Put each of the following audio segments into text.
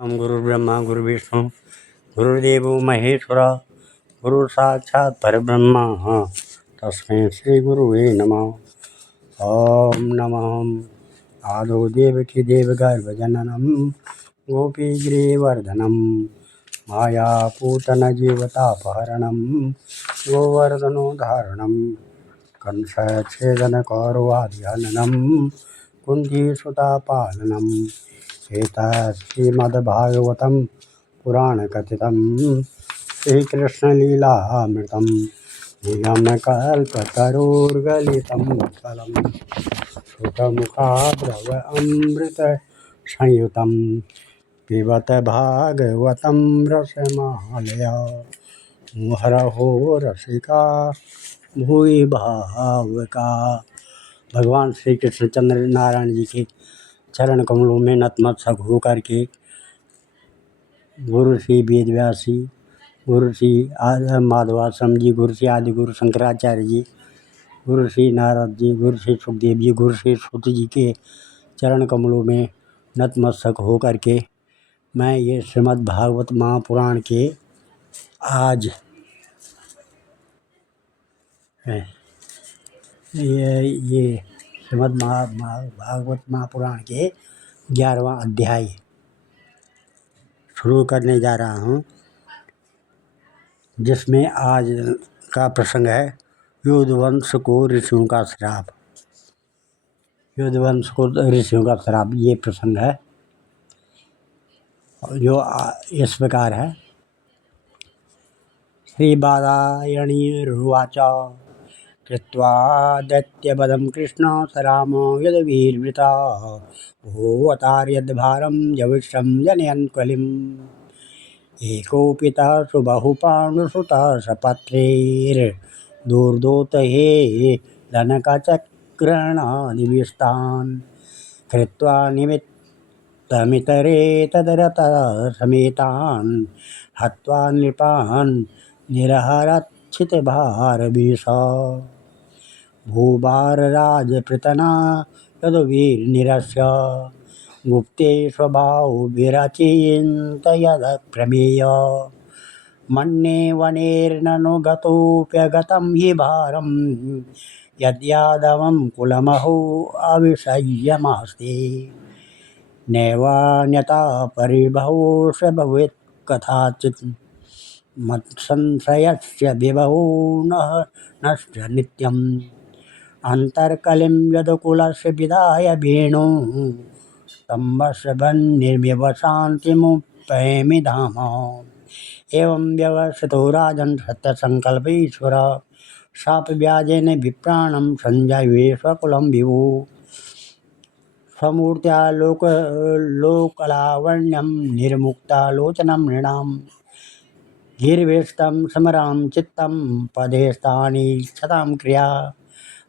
हम गुरुर्ब्रह्मा गुरुर्विष्णु गुरुर्देवो महेश्वरा गुरु साक्षात् परब्रह्म तस्मै श्री गुरुवे नमः। ओम नमः आदो देवकी देवगर्भजननम गोपीगिरिवर्धनम मायापूतन जीवतापहरणम गोवर्धनोद्धारणम कंसच्छेदनकौरवादिहननम कुन्तीसुतापालनम श्रीमद्भागवतं पुराणकथितं श्रीकृष्णलीलामृतं निगमकल्पतरोर्गलितं फलं श्रुतमुखाद्रवमृतसंयुतं पिबत भागवतं रसमालया मुहुरहो रसिका भूरि भावुका। भगवान श्री कृष्णचंद्र नारायण जी के चरण कमलों में नतमस्तक होकर के गुरु श्री वेदव्यास जी, गुरु श्री माधवाश्रम जी, गुरु श्री आदि गुरु शंकराचार्य जी, गुरु श्री नारद जी, गुरु श्री सुखदेव जी, गुरु श्री सूत जी के चरण कमलों में नतमस्तक होकर के मैं ये श्रीमद् भागवत महापुराण के आज ये श्रीमद् भागवत महापुराण के 11वां अध्याय शुरू करने जा रहा हूँ, जिसमें आज का प्रसंग है युद्धवंश को ऋषियों का श्राप। युद्धवंश को ऋषियों का श्राप, ये प्रसंग है जो इस प्रकार है। श्री बादायणीरुवाच कृत्वा दैत्यवधं कृष्ण स रामो यदुवीर्वृता भूवतार्यद्भारं जविष्यं जनयन् कलिम् एकोपितः सुबाहुपाण्डुसुतः सपत्नैर्दुर्दोतये दनकचक्राणादिविस्तान् कृत्वा निमित्तमितरे तदरतः समेतान् हत्वा नृपान् निरहरच्छितभारभीष भूभारराजपृतना यदुवीर्निरस्य गुप्ते स्वभावभिरचिन्तयदप्रमेय मन्ये वनेर्ननुगतोऽप्यगतं हि भारं यद्यादवं कुलमहो अविषय्यमास्ते नैवान्यथा परिभवोऽस्य भवेत् कथाचित् मत्संशयस्य विभवो नश्च नित्यम् अन्तर्कलिं यदकुलस्य विदाय वेणु तम्बस्वन्निर्मिव शान्तिमुपैमि धाम एवं व्यवस्थितो राजन् सत्यसङ्कल्पेश्वर शापव्याजेन विप्राणं सञ्जये स्वकुलं विभो स्वमूर्त्या लोकलावण्यं निर्मुक्तालोचनं नृणाम् गिर्वेष्टं समरां चित्तं पदेस्तानि क्षतां क्रिया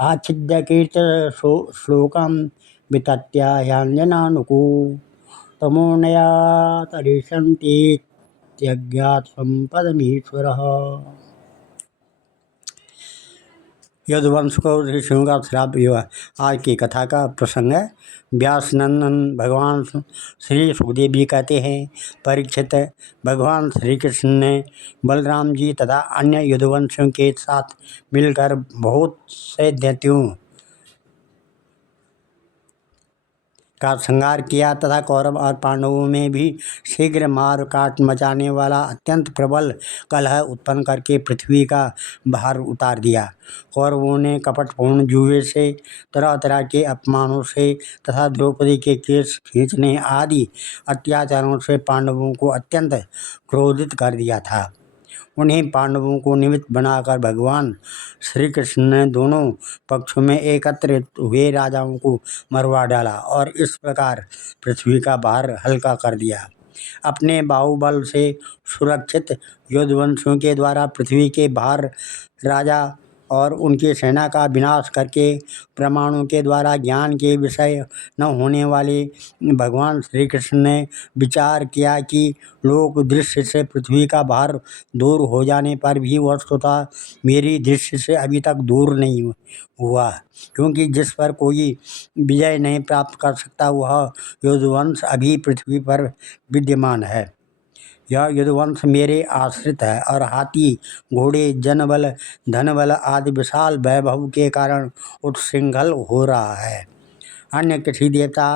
आच्छिद्य कीर्तिश्लोकं वितत्य ह्यञ्जनानुकू तमोनया तरिष्यन्तीत्यज्ञात पदमीश्वरः। यदुवंश को ऋषियों का श्राप हुआ। आज की कथा का प्रसंग है। व्यास नंदन भगवान श्री सुखदेव जी कहते हैं, परीक्षित, भगवान श्री कृष्ण ने बलराम जी तथा अन्य यदुवंशियों के साथ मिलकर बहुत से दैत्यों का संहार किया तथा कौरव और पांडवों में भी शीघ्र मार काट मचाने वाला अत्यंत प्रबल कलह उत्पन्न करके पृथ्वी का भार उतार दिया। कौरवों ने कपटपूर्ण जुए से, तरह तरह के अपमानों से तथा द्रौपदी के केस खींचने आदि अत्याचारों से पांडवों को अत्यंत क्रोधित कर दिया था। उन्हीं पांडवों को निमित्त बनाकर भगवान श्री कृष्ण ने दोनों पक्षों में एकत्रित हुए राजाओं को मरवा डाला और इस प्रकार पृथ्वी का भार हल्का कर दिया। अपने बाहुबल से सुरक्षित यदुवंशियों के द्वारा पृथ्वी के भार राजा और उनकी सेना का विनाश करके परमाणु के द्वारा ज्ञान के विषय न होने वाले भगवान श्री कृष्ण ने विचार किया कि लोक दृश्य से पृथ्वी का भार दूर हो जाने पर भी वस्तुतः मेरी दृष्टि से अभी तक दूर नहीं हुआ, क्योंकि जिस पर कोई विजय नहीं प्राप्त कर सकता वह यदुवंश अभी पृथ्वी पर विद्यमान है। यह यदुवंश मेरे आश्रित है और हाथी घोड़े जनबल धनबल आदि विशाल वैभव के कारण उत्शृंखल हो रहा है। अन्य किसी देवता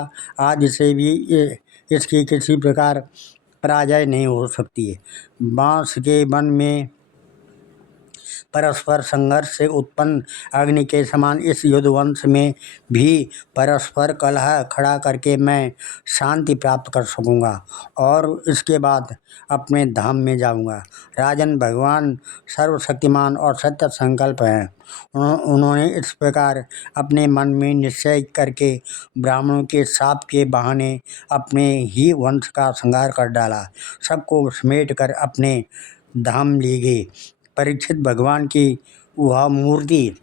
आदि से भी इसकी किसी प्रकार पराजय नहीं हो सकती है। बांस के वन में परस्पर संघर्ष से उत्पन्न अग्नि के समान इस युद्धवंश में भी परस्पर कलह खड़ा करके मैं शांति प्राप्त कर सकूंगा और इसके बाद अपने धाम में जाऊंगा। राजन, भगवान सर्वशक्तिमान और सत्य संकल्प हैं। उन्होंने इस प्रकार अपने मन में निश्चय करके ब्राह्मणों के शाप के बहाने अपने ही वंश का संहार कर डाला, सबको समेट कर अपने धाम ले गए। परीक्षित, भगवान की वह मूर्ति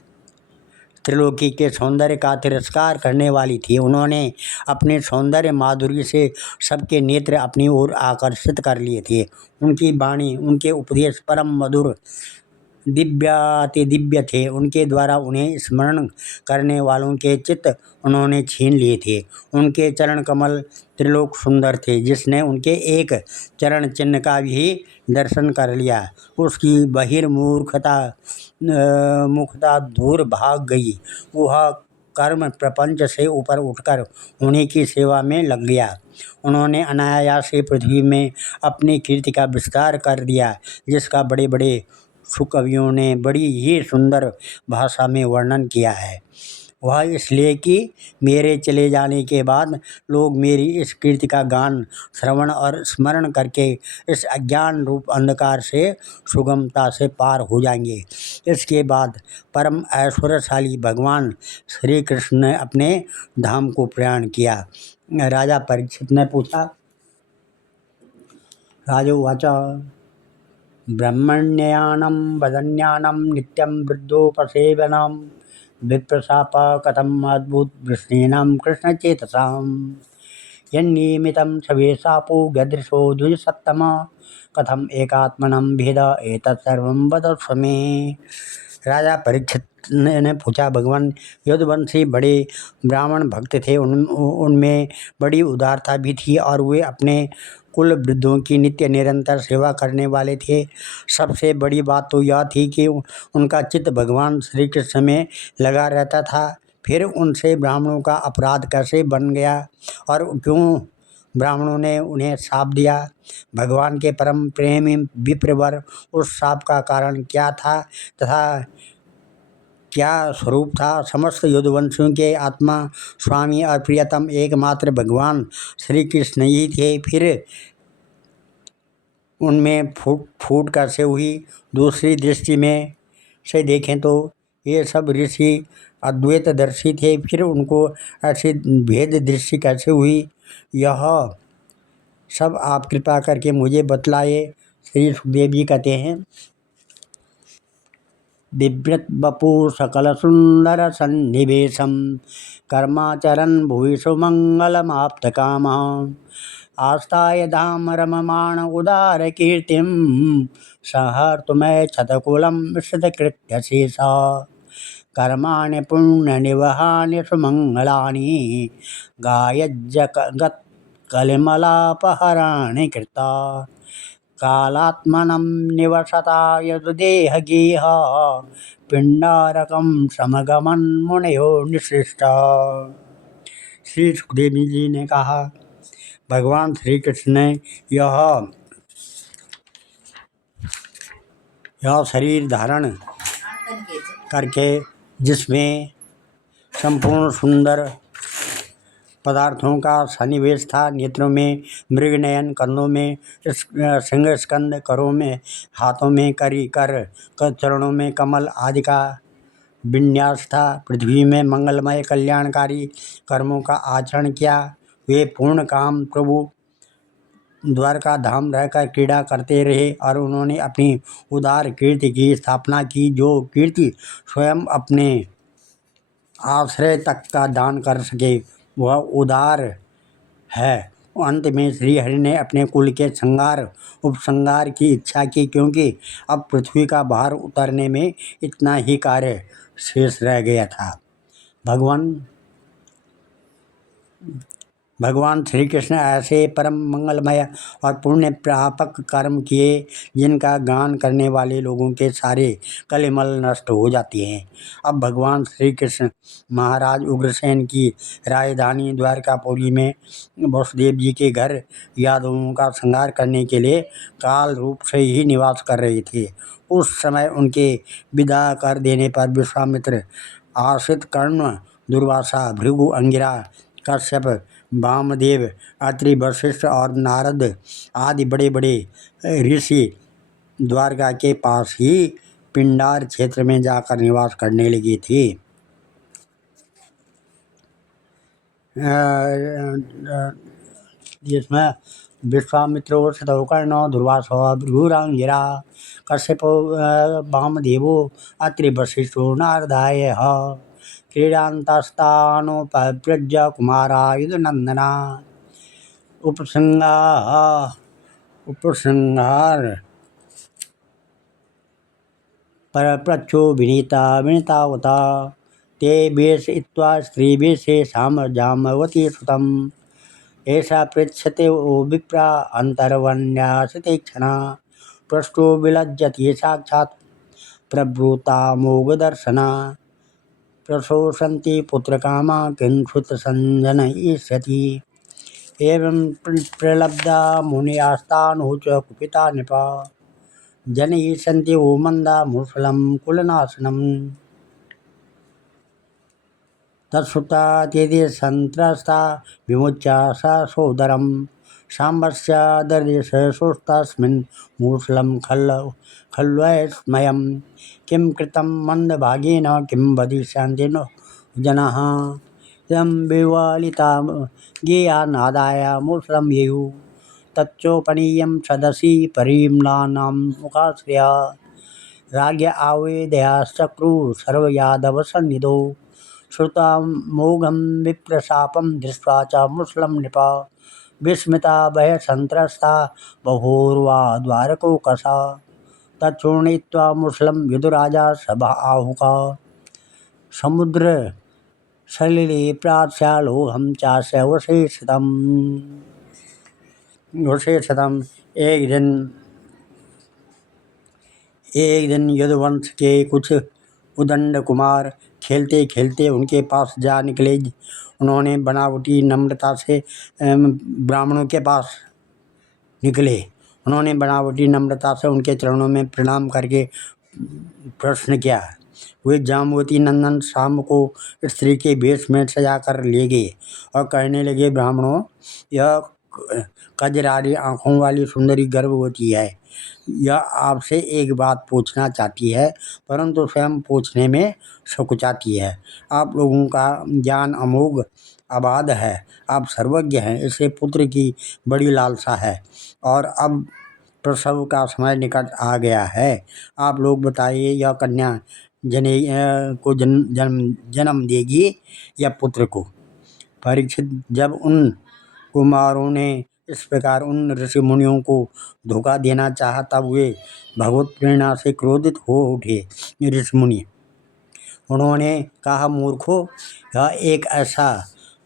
त्रिलोकी के सौंदर्य का तिरस्कार करने वाली थी। उन्होंने अपने सौंदर्य माधुर्य से सबके नेत्र अपनी ओर आकर्षित कर लिए थे। उनकी वाणी, उनके उपदेश परम मधुर दिव्याति दिव्य थे। उनके द्वारा उन्हें स्मरण करने वालों के चित्त उन्होंने छीन लिए थे। उनके चरण कमल त्रिलोक सुंदर थे। जिसने उनके एक चरण चिन्ह का भी दर्शन कर लिया उसकी बहिर्मुखता मुखता दूर भाग गई। वह कर्म प्रपंच से ऊपर उठकर उन्हीं की सेवा में लग गया। उन्होंने अनायास से पृथ्वी में अपनी कीर्ति का विस्तार कर दिया, जिसका बड़े बड़े सुकवियों ने बड़ी ही सुंदर भाषा में वर्णन किया है। वह इसलिए कि मेरे चले जाने के बाद लोग मेरी इस कीर्ति का गान, श्रवण और स्मरण करके इस अज्ञान रूप अंधकार से सुगमता से पार हो जाएंगे। इसके बाद परम ऐश्वर्यशाली भगवान श्री कृष्ण ने अपने धाम को प्रयाण किया। राजा परीक्षित ने पूछा, राजोवाच ब्रह्मण्यानं वदन्यानं नित्यं वृद्धोपसेवनं विप्रशाप कथम अद्भुत वृष्णीनां कृष्णचेतसाम् यन्नियमितं शवेशापो गदृशो द्विजसत्तम कथम एकात्मनं भेद एतत् सर्वं वदस्व मे। राजा परीक्षित ने पूछा, भगवान यदुवंशी बड़े ब्राह्मण भक्त थे। उनमें बड़ी उदारता भी थी और वे अपने कुल वृद्धों की नित्य निरंतर सेवा करने वाले थे। सबसे बड़ी बात तो यह थी कि उनका चित्त भगवान श्री कृष्ण में लगा रहता था। फिर उनसे ब्राह्मणों का अपराध कैसे बन गया और क्यों ब्राह्मणों ने उन्हें शाप दिया? भगवान के परम प्रेमी विप्रवर उस शाप का कारण क्या था तथा क्या स्वरूप था? समस्त यदुवंशियों के आत्मा, स्वामी और प्रियतम एकमात्र भगवान श्री कृष्ण ही थे। फिर उनमें फूट कैसे हुई? दूसरी दृष्टि में से देखें तो ये सब ऋषि अद्वैतदर्शी थे। फिर उनको ऐसी भेद दृष्टि कैसे हुई? यह सब आप कृपा करके मुझे बतलाए। श्री सुखदेव जी कहते हैं, बिभ्रत बपू सकल सुंदर सन्निवेशम कर्माचरन भुविषु मंगलमाप्त काम आस्ताय धाम रममाण उदार कीर्तिम सहर्तुमय छतकुलम कृत्य शेषा कर्माणि पुण्य निवहानि सुमंगलानि गायज्जगत् कलिमलापहराणि कृता कालात्मनं निवसता यदुदेहगेह पिंडारकम समगमन मुनयो निशिष्टा। श्री सुखदेव जी ने कहा, भगवान श्री कृष्ण ने यह शरीर धारण करके जिसमें संपूर्ण सुंदर पदार्थों का सन्निवेश था, नेत्रों में मृगनयन, कंधों में सिंह स्कंद, करों में, हाथों में करी कर, चरणों में कमल आदि का विन्यास था, पृथ्वी में मंगलमय कल्याणकारी कर्मों का आचरण किया। वे पूर्ण काम प्रभु द्वारका धाम रहकर क्रीड़ा करते रहे और उन्होंने अपनी उदार कीर्ति की स्थापना की, जो कीर्ति स्वयं अपने आश्रय तक का दान कर सके, वह उदार है। अंत में श्री हरि ने अपने कुल के संहार उपसंहार की इच्छा की, क्योंकि अब पृथ्वी का भार उतारने में इतना ही कार्य शेष रह गया था। भगवान श्री कृष्ण ऐसे परम मंगलमय और पुण्य प्रापक कर्म किए जिनका गान करने वाले लोगों के सारे कलेमल नष्ट हो जाते हैं। अब भगवान श्री कृष्ण महाराज उग्रसेन की राजधानी द्वारकापुरी में वसुदेव जी के घर यादवों का संहार करने के लिए काल रूप से ही निवास कर रहे थे। उस समय उनके विदा कर देने पर विश्वामित्र, आश्रित, कर्ण, दुर्वासा, भृगु, अंगिरा, कश्यप, वामदेव, अत्रि, वशिष्ठ और नारद आदि बड़े बड़े ऋषि द्वारका के पास ही पिंडार क्षेत्र में जाकर निवास करने लगे थे। जिसमें विश्वामित्रो, शतकर्ण, दुर्वासो, भृगुरांगिरा, कश्यपो, वामदेवो, अत्रि, वशिष्ठो, नारदाय क्रीडान्तस्तानोपव्रज्य कुमारा यदुनंदना। उपसंहार परप्रच्छो विनीतावता ते वेश इत्वा स्त्रीवेशे जाम्बवती सुतम्। ऐसा पृच्छते ओ विप्रा अंतर्वन्यासते क्षणा। पृष्ठो विलज्जति साक्षात् प्रब्रूता मोगदर्शना। प्रशोषन्ति पुत्रकामा किंसुत संजनयिष्यति। एवं प्रलब्धा मुनियास्तानोच कुपिता नृपा। जनयिष्यन्ति वो मंदा मुसलं कुलनाशनम्। तत्सुता तेदे संत्रस्ता विमुच्य स सोदरम्। साम्बस्य दर्देश सोस्तस्मिन् मूसलं खल्वयस्मयम्। किं कृतं मन्दभागेन किं वदिष्यन्ति नो जनाः। इदं विवालिता गेया नादाय मूसलं येयुः। तच्चोपनीयं सदसि परिम्लानां मुखाश्रया। राज्ञ आवेदयाश्चक्रुः सर्वयादवसन्निधौ। श्रुत्वा मोघं विप्रशापं दृष्ट्वा च मूसलं नृपा। विस्मिता भयसंत्रस्ता बभूर्वा द्वारकोकसा। तच्छूर्णयित्वा मूसलं विदुराजा सभा आहुका। समुद्र सलिले प्राच्यालोहं चास्य वशेषतम्। एक दिन यदुवंश के कुछ उदंड कुमार खेलते खेलते उनके पास जा निकले। उन्होंने बनावटी नम्रता से ब्राह्मणों के पास निकले। उन्होंने बनावटी नम्रता से उनके चरणों में प्रणाम करके प्रश्न किया। वे जाम्बवती नंदन शाम को स्त्री के वेश में सजा कर ले गए और कहने लगे, ब्राह्मणों, यह कजरारी आँखों वाली सुंदरी गर्भवती है। यह आपसे एक बात पूछना चाहती है, परंतु स्वयं पूछने में संकुचाती है। आप लोगों का ज्ञान अमोघ अबाध है, आप सर्वज्ञ हैं, इसे पुत्र की बड़ी लालसा है और अब प्रसव का समय निकट आ गया है। आप लोग बताइए, यह कन्या जन्म देगी या पुत्र को। परीक्षित, जब उन कुमारों ने इस प्रकार उन ऋषि मुनियों को धोखा देना चाहा, तब वे भगवत प्रेरणा से क्रोधित हो उठे। ऋषि मुनि, उन्होंने कहा, मूर्खों, यह एक ऐसा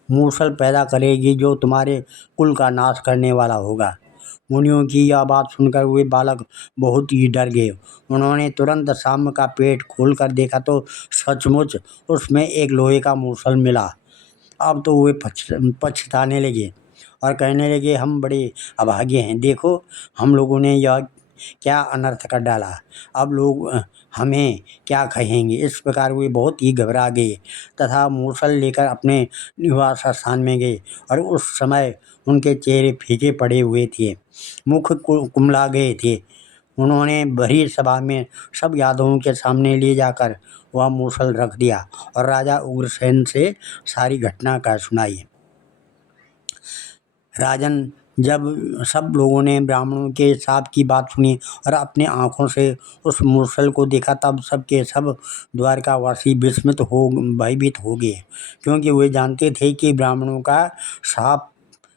मूसल पैदा करेगी जो तुम्हारे कुल का नाश करने वाला होगा। मुनियों की यह बात सुनकर वे बालक बहुत ही डर गए। उन्होंने तुरंत साम्ब का पेट खोलकर देखा तो सचमुच उसमें एक लोहे का मूसल मिला। अब तो वे पछताने लगे और कहने लगे, हम बड़े अभागे हैं। देखो, हम लोगों ने यह क्या अनर्थ कर डाला। अब लोग हमें क्या कहेंगे। इस प्रकार वे बहुत ही घबरा गए तथा मूसल लेकर अपने निवास स्थान में गए और उस समय उनके चेहरे फीके पड़े हुए थे, मुख कुमला गए थे। उन्होंने भरी सभा में सब यादवों के सामने ले जाकर वह मूसल रख दिया और राजा उग्रसेन से सारी घटना कह सुनाई। राजन, जब सब लोगों ने ब्राह्मणों के शाप की बात सुनी और अपने आँखों से उस मूसल को देखा, तब सब के सब द्वारकावासी भयभीत हो गए, क्योंकि वे जानते थे कि ब्राह्मणों का शाप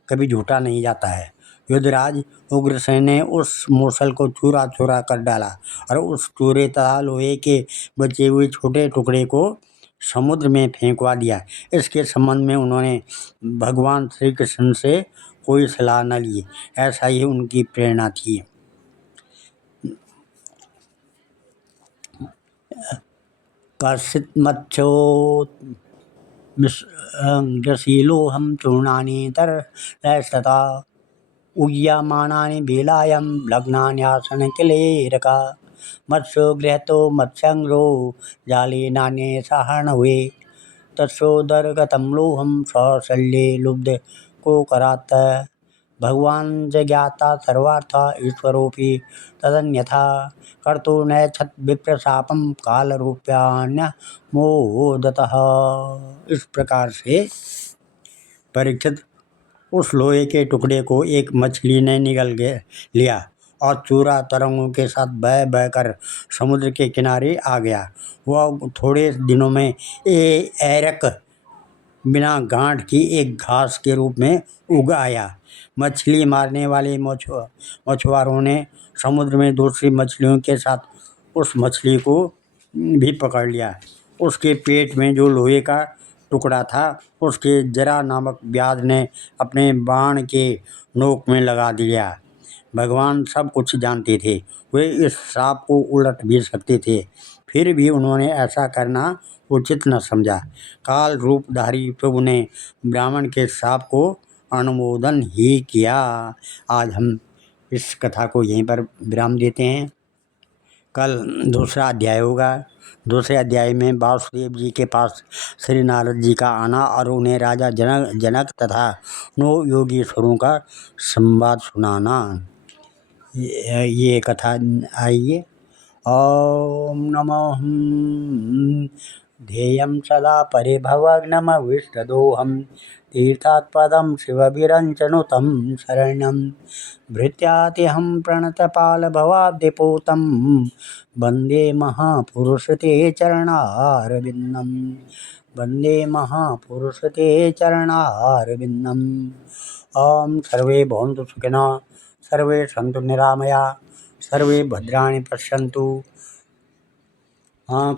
कभी झूठा नहीं जाता है। युद्धराज उग्रसेन ने उस मूसल को चूरा चूरा कर डाला और उस चूरे तथा लोहे के बचे हुए छोटे टुकड़े को समुद्र में फेंकवा दिया। इसके संबंध में उन्होंने भगवान श्री कृष्ण से कोई सलाह न ली, ऐसा ही उनकी प्रेरणा थी। कश्चित् मत्स्यो ग्रसीलोऽहं चूर्णानि तरलस्तथा उह्यमानानि बेलायां लग्नान्यासन् किलेरका मत्स्यो गृहीतो मत्स्यङ्ग्रो जाले नान्ये सहार्णवे तत्सोदरगतं लोहं सशल्ये लुब्ध कोकरात् भगवान् जज्ञाता सर्वार्था ईश्वरोऽपि तदन्यथा कर्तो नैच्छत् विप्रशापं कालरूप्यान्य मोदतः। इस प्रकार से परीक्षित उस लोहे के टुकड़े को एक मछली ने लिया और चूरा तरंगों के साथ बह बहकर समुद्र के किनारे आ गया। वह थोड़े दिनों में ऐरक बिना गांठ की एक घास के रूप में उग आया। मछली मारने वाले मछुआरों ने समुद्र में दूसरी मछलियों के साथ उस मछली को भी पकड़ लिया। उसके पेट में जो लोहे का टुकड़ा था, उसके जरा नामक व्याध ने अपने बाण के नोक में लगा दिया। भगवान सब कुछ जानते थे, वे इस सांप को उलट भी सकते थे, फिर भी उन्होंने ऐसा करना उचित न समझा। काल रूपधारी प्रभु ने ब्राह्मण के शाप को अनुमोदन ही किया। आज हम इस कथा को यहीं पर विराम देते हैं। कल दूसरा अध्याय होगा। दूसरे अध्याय में वासुदेव जी के पास श्री नारद जी का आना और उन्हें राजा जनक तथा 9 योगीश्वरों का संवाद सुनाना, ये कथा आइए। ओम नमो ध्येयं सदा परिभवग्नमविष्टदोहं तीर्थात्पदं शिवविरञ्चनुतं शरण्यं भृत्यातिहं प्रणतपालभवाब्धिपूतं वन्दे महापुरुषते चरणारविन्दं वन्दे महापुरुषते चरणारविन्दम्। ॐ सर्वे भवन्तु सुखिनः, सर्वे सन्तु निरामया, सर्वे भद्राणि पश्यन्तु।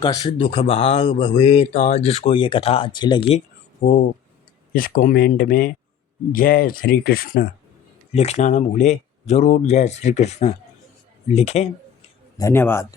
कष्ट दुख भाग भवेत। जिसको ये कथा अच्छी लगी वो इस कमेंट में जय श्री कृष्ण लिखना न भूले। ज़रूर जय श्री कृष्ण लिखें। धन्यवाद।